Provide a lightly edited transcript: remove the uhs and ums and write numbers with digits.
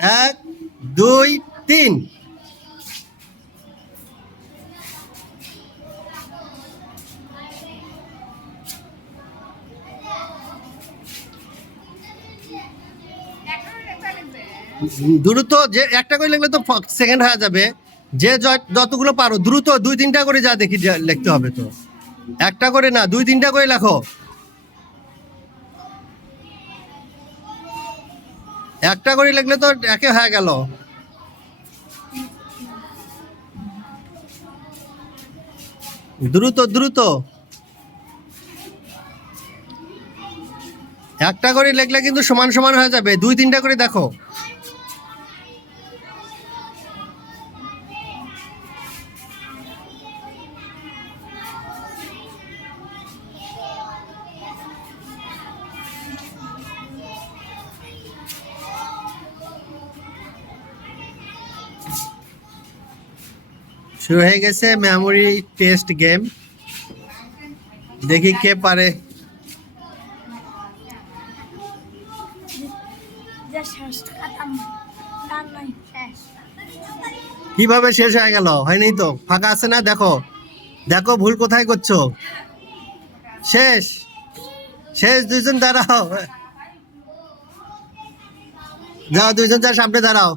1 2 3। দ্রুত, যে একটা করে লিখলে তো সেকেন্ড হয়ে যাবে। যে যতগুলো পারো দ্রুত 2-3টা করে যা দেখি লিখতে হবে তো। একটা করে না, 2-3টা করে লেখো। একটা করে লিখলে তো একে হয়ে গেল। দ্রুত দ্রুত, একটা করে লিখলে কিন্তু সমান সমান হয়ে যাবে। 2-3টা করে দেখো। শুরু হয়ে গেছে মেমোরি টেস্ট গেম। দেখি কে পারে। কিভাবে শেষ হয়ে গেল? হয়নি তো, ফাঁকা আছে না, দেখো দেখো ভুল কোথায় করছো। শেষ শেষ, দুইজন দাঁড়াও, যাও দুইজন, যাও সামনে দাঁড়াও।